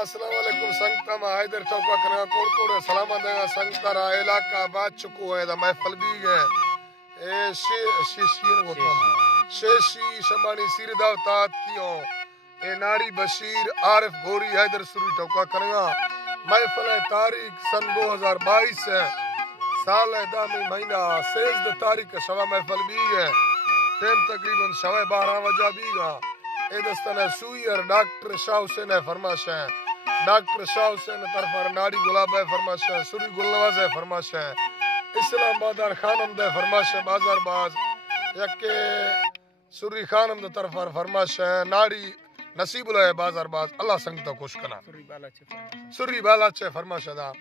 अस्सलाम वालेकुम संगता मा हैदर टोका करगा कोड़कोड़ सलाम देगा संगता रा इलाका बात चुको है दा महफिल भी है ए शीशीन गोता शेशी शमानी सिरदावता तियो ए नारी बशीर आरिफ गोरी हैदर सुरी टोका करगा महफिल तारीख सन 2022 है साल दामी महीना 16 तारीख शवा महफिल भी है टाइम तकरीबन 12:15 बजा बीगा ए दस्ताना सुई और डॉक्टर शाह हुसैन है फरमाश है डॉक्टर शाह हुसैन तरफ नाड़ी गुलाब है फरमाश है सुरी गुलनवाज है फरमाश है इस्लामाबाद खानम दे फरमाश है बाजार बाज यके सुरी खानम दे तरफ फरमाश है नाड़ी नसीबुल है बाजार बाज अल्लाह संग तो खुश कना सुरी बाला चे फरमाश दा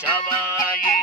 Chama